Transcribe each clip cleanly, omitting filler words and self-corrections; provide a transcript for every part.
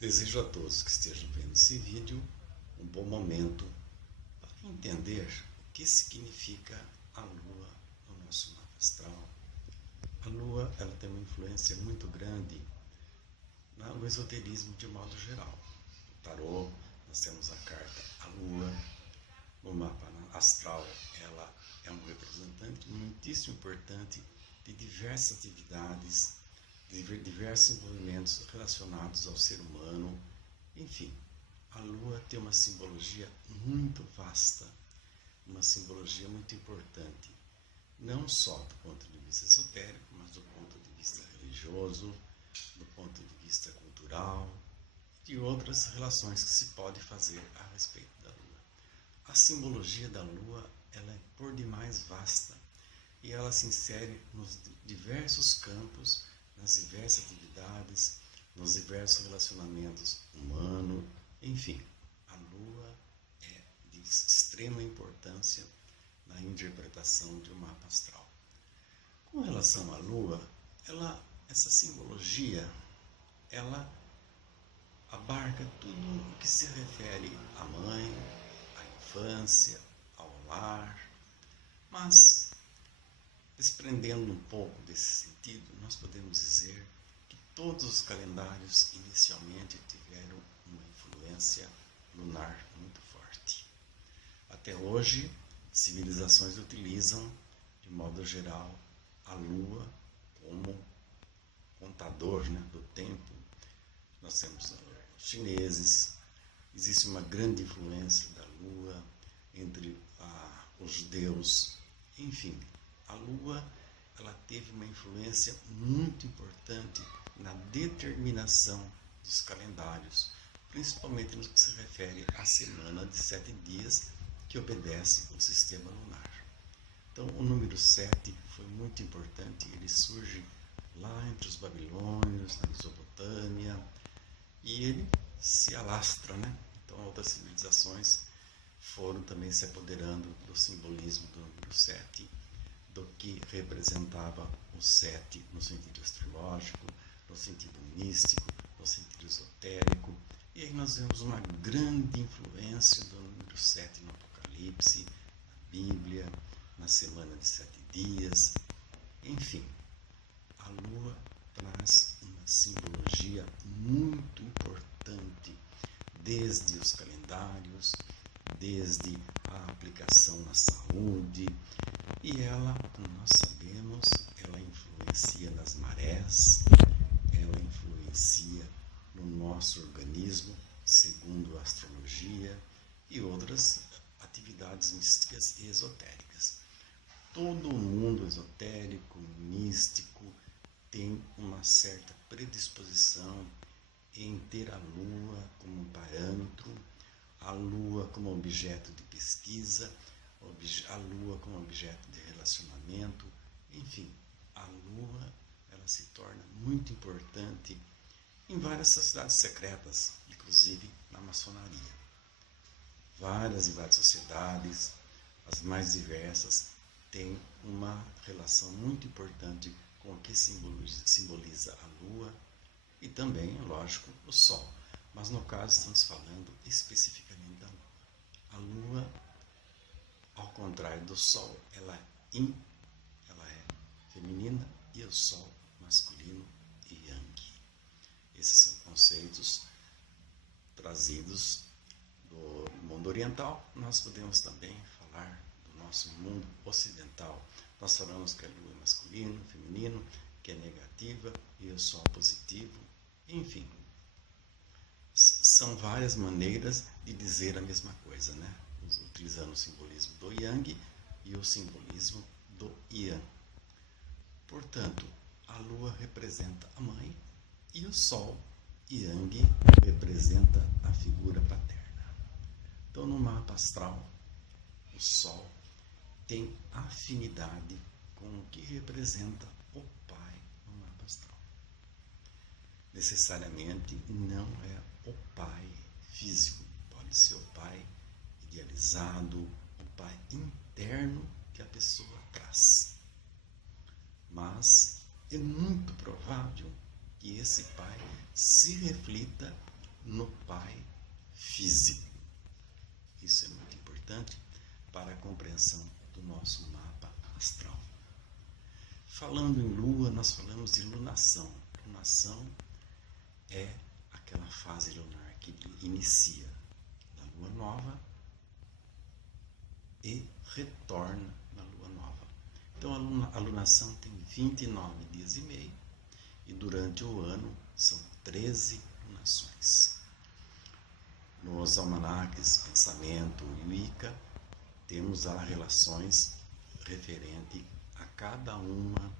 Desejo a todos que estejam vendo esse vídeo um bom momento para entender o que significa a Lua no nosso mapa astral. A Lua ela tem uma influência muito grande no esoterismo de modo geral. No tarô, nós temos a carta a Lua. No mapa astral, ela é um representante muitíssimo importante de diversas atividades, de diversos envolvimentos relacionados ao ser humano. Enfim, a Lua tem uma simbologia muito vasta, uma simbologia muito importante, não só do ponto de vista esotérico, mas do ponto de vista religioso, do ponto de vista cultural e outras relações que se pode fazer a respeito da Lua. A simbologia da Lua ela é por demais vasta e ela se insere nos diversos campos, nas diversas atividades, nos diversos relacionamentos humanos, enfim, a Lua é de extrema importância na interpretação de um mapa astral. Com relação à Lua, essa simbologia, ela abarca tudo o que se refere à mãe, à infância, ao lar, mas desprendendo um pouco desse sentido, nós podemos dizer que todos os calendários inicialmente tiveram uma influência lunar muito forte. Até hoje, civilizações utilizam, de modo geral, a Lua como contador, do tempo. Nós temos os chineses, existe uma grande influência da Lua entre os judeus, enfim. A Lua ela teve uma influência muito importante na determinação dos calendários, principalmente no que se refere à semana de 7 dias que obedece ao sistema lunar. Então, o número 7 foi muito importante, ele surge lá entre os babilônios, na Mesopotâmia, e ele se alastra, Então, outras civilizações foram também se apoderando do simbolismo do número 7, do que representava o 7 no sentido astrológico, no sentido místico, no sentido esotérico. E aí nós vemos uma grande influência do número 7 no Apocalipse, na Bíblia, na semana de 7 dias. Enfim, a Lua traz uma simbologia muito importante, desde os calendários, desde a aplicação na saúde, e ela, como nós sabemos, ela influencia nas marés, ela influencia no nosso organismo, segundo a astrologia e outras atividades místicas e esotéricas. Todo o mundo esotérico, místico, tem uma certa predisposição em ter a Lua como parâmetro, a Lua como objeto de pesquisa, a Lua como objeto de relacionamento, enfim, a Lua ela se torna muito importante em várias sociedades secretas, inclusive na maçonaria. Várias e várias sociedades, as mais diversas, têm uma relação muito importante com o que simboliza a Lua e também, lógico, o Sol. Mas no caso estamos falando especificamente da Lua. A Lua, ao contrário do Sol, ela é feminina, e o Sol masculino e Yang. Esses são conceitos trazidos do mundo oriental. Nós podemos também falar do nosso mundo ocidental. Nós falamos que a Lua é masculino, feminino, que é negativa, e o Sol positivo. Enfim, são várias maneiras de dizer a mesma coisa, utilizando o simbolismo do Yang e o simbolismo do Yan. Portanto, a Lua representa a mãe e o Sol, Yang, representa a figura paterna. Então, no mapa astral, o Sol tem afinidade com o que representa o Pai no mapa astral. Necessariamente não é o Pai físico, pode ser o Pai idealizado, o Pai interno que a pessoa traz. Mas é muito provável que esse Pai se reflita no pai físico. Isso é muito importante para a compreensão do nosso mapa astral. Falando em lua, nós falamos de lunação. Lunação é aquela fase lunar que inicia na lua nova e retorna na lua nova. Então a lunação tem 29 dias e meio e durante o ano são 13 lunações. Nos almanaques Pensamento e Wicca temos as relações referente a cada uma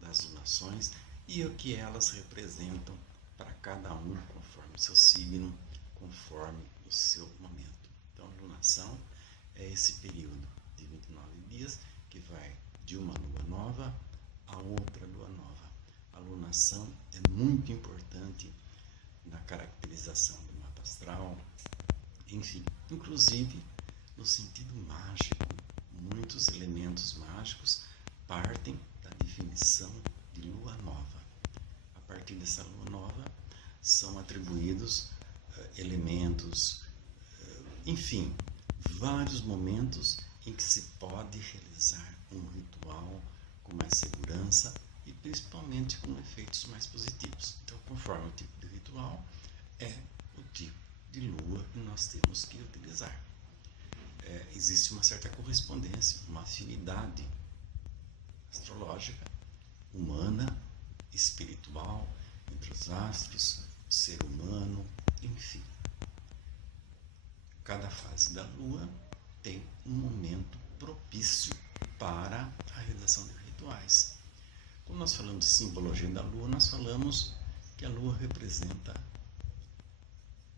das lunações e o que elas representam para cada um, conforme o seu signo, conforme o seu momento. Então, a lunação é esse período de 29 dias que vai de uma lua nova a outra lua nova. A lunação é muito importante na caracterização do mapa astral, enfim, inclusive no sentido mágico. Muitos elementos mágicos partem da definição de lua nova. A partir dessa lua nova são atribuídos elementos, enfim, vários momentos em que se pode realizar um ritual com mais segurança e principalmente com efeitos mais positivos. Então, conforme o tipo de ritual, é o tipo de lua que nós temos que utilizar. Existe uma certa correspondência, uma afinidade astrológica, humana, espiritual, entre os astros, o ser humano, enfim. Cada fase da lua tem um momento propício para a realização de rituais. Quando nós falamos de simbologia da lua, nós falamos que a lua representa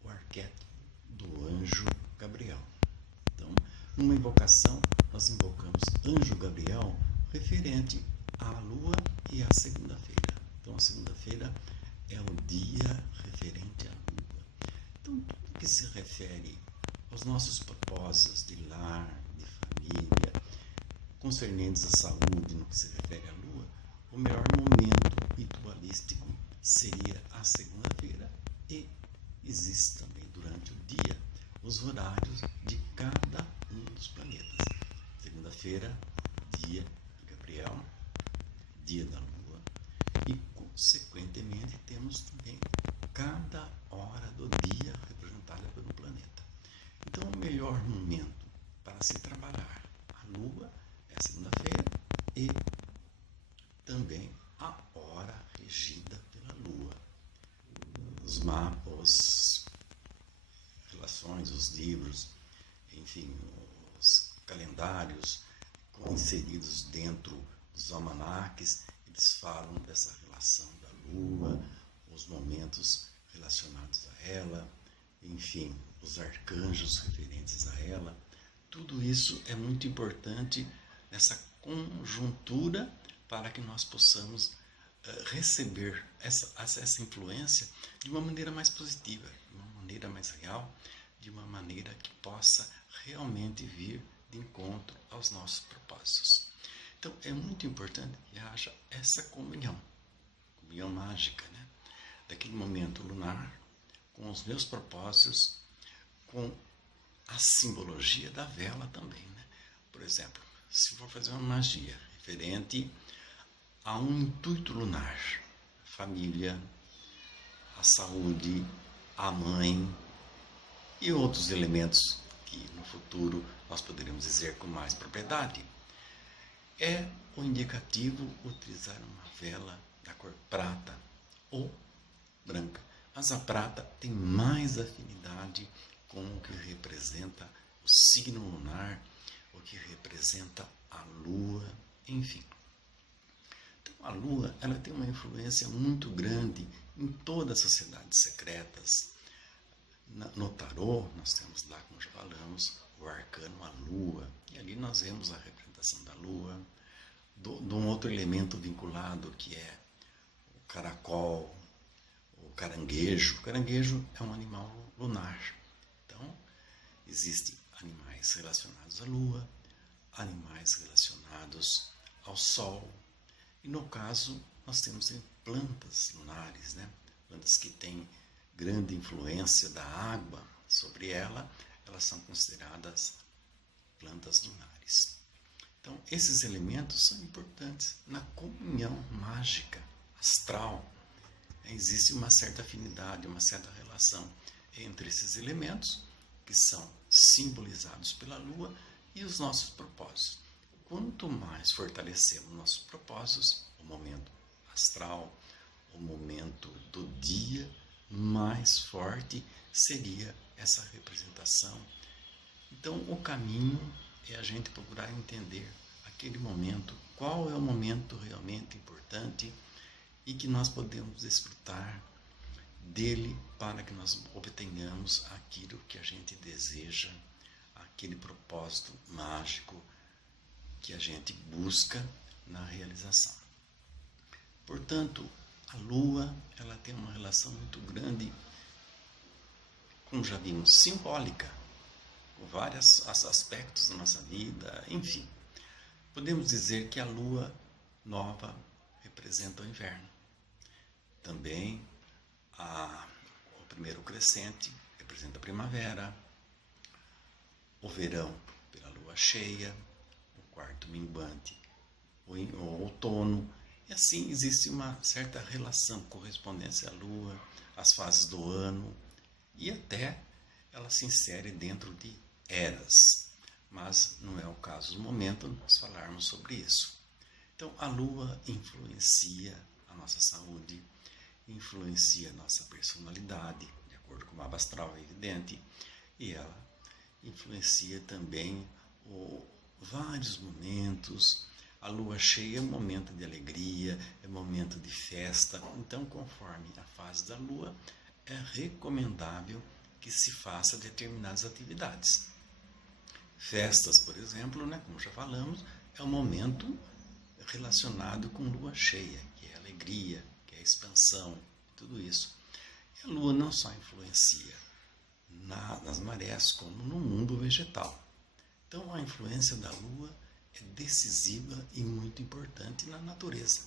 o arquétipo do anjo Gabriel. Então, numa invocação, nós invocamos anjo Gabriel referente à lua e à segunda-feira. Então, a segunda-feira é o dia referente à lua. Então, tudo que se refere aos nossos propósitos de lar, de família, concernentes à saúde, no que se refere à lua, o melhor momento ritualístico seria a segunda-feira e existe também durante o dia os horários de cada um dos planetas. Segunda-feira, dia de Gabriel, dia da lua e, consequentemente, temos também cada hora do dia representada pelo planeta. Então, o melhor momento para se trabalhar a lua é a segunda-feira e também a hora regida pela lua. Os mapas, relações, os livros, enfim, os calendários inseridos dentro dos almanaques, eles falam dessa relação da lua, os momentos relacionados a ela, enfim, os arcanjos referentes a ela. Tudo isso é muito importante nessa conjuntura para que nós possamos receber essa influência de uma maneira mais positiva, de uma maneira mais real, de uma maneira que possa realmente vir de encontro aos nossos propósitos. Então, é muito importante que haja essa comunhão mágica, né? Daquele momento lunar, com os meus propósitos, com a simbologia da vela também, né? Por exemplo, se for fazer uma magia referente a um intuito lunar, família, a saúde, a mãe e outros elementos que no futuro nós poderemos dizer com mais propriedade, é o indicativo utilizar uma vela da cor prata ou branca. Mas a prata tem mais afinidade com o que representa o signo lunar, o que representa a lua, enfim. Então, a lua ela tem uma influência muito grande em todas as sociedades secretas. No tarô, nós temos lá, como já falamos, o arcano, a lua, e ali nós vemos a representação da lua, de um outro elemento vinculado que é o caracol, o caranguejo. O caranguejo é um animal lunar. Então, existem animais relacionados à lua, animais relacionados ao sol. E no caso, nós temos plantas lunares, né? Plantas que têm grande influência da água sobre ela, elas são consideradas plantas lunares. Então, esses elementos são importantes na comunhão mágica, astral. Existe uma certa afinidade, uma certa relação entre esses elementos, que são simbolizados pela Lua, e os nossos propósitos. Quanto mais fortalecemos nossos propósitos, o momento astral, o momento do dia, mais forte seria essa representação. Então, o caminho é a gente procurar entender aquele momento, qual é o momento realmente importante e que nós podemos desfrutar dele para que nós obtenhamos aquilo que a gente deseja, aquele propósito mágico que a gente busca na realização. Portanto, a Lua, ela tem uma relação muito grande, como já vimos, simbólica, com vários aspectos da nossa vida, enfim. Podemos dizer que a Lua nova representa o inverno. Também o primeiro crescente representa a primavera, o verão pela lua cheia, o quarto minguante, o outono, e assim existe uma certa relação, correspondência à lua, às fases do ano, e até ela se insere dentro de eras, mas não é o caso no momento nós falarmos sobre isso. Então a lua influencia a nossa saúde, influencia a nossa personalidade, de acordo com o mapa astral, é evidente, e ela influencia também vários momentos. A lua cheia é um momento de alegria, é um momento de festa. Então, conforme a fase da lua, é recomendável que se faça determinadas atividades. Festas, por exemplo, como já falamos, é um momento relacionado com lua cheia, que é a alegria, que é a expansão, tudo isso. E a lua não só influencia nas marés, como no mundo vegetal. Então, a influência da lua é decisiva e muito importante na natureza.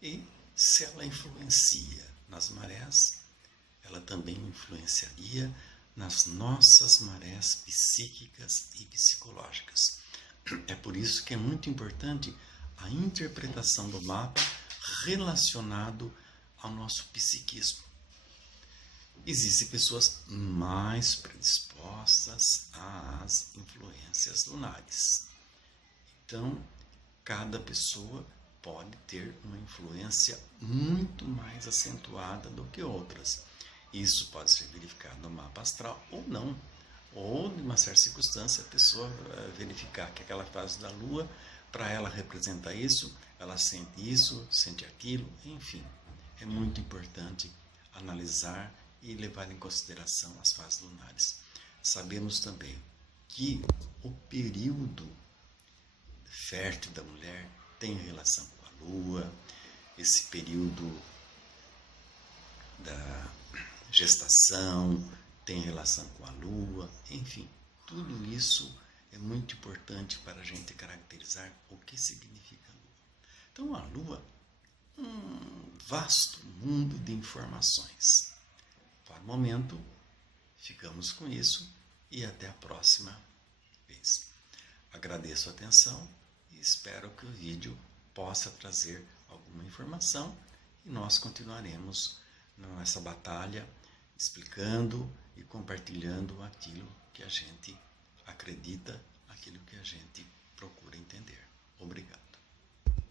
E se ela influencia nas marés, ela também influenciaria nas nossas marés psíquicas e psicológicas. É por isso que é muito importante a interpretação do mapa relacionado ao nosso psiquismo. Existem pessoas mais predispostas às influências lunares. Então, cada pessoa pode ter uma influência muito mais acentuada do que outras. Isso pode ser verificado no mapa astral ou não. Ou, em uma certa circunstância, a pessoa verificar que aquela fase da Lua, para ela representa isso, ela sente aquilo, enfim. É muito importante analisar e levar em consideração as fases lunares. Sabemos também que o período fértil da mulher tem relação com a lua, esse período da gestação tem relação com a lua, enfim, tudo isso é muito importante para a gente caracterizar o que significa a lua. Então a lua é um vasto mundo de informações. Para o momento, ficamos com isso e até a próxima vez. Agradeço a atenção e espero que o vídeo possa trazer alguma informação e nós continuaremos nessa batalha explicando e compartilhando aquilo que a gente acredita, aquilo que a gente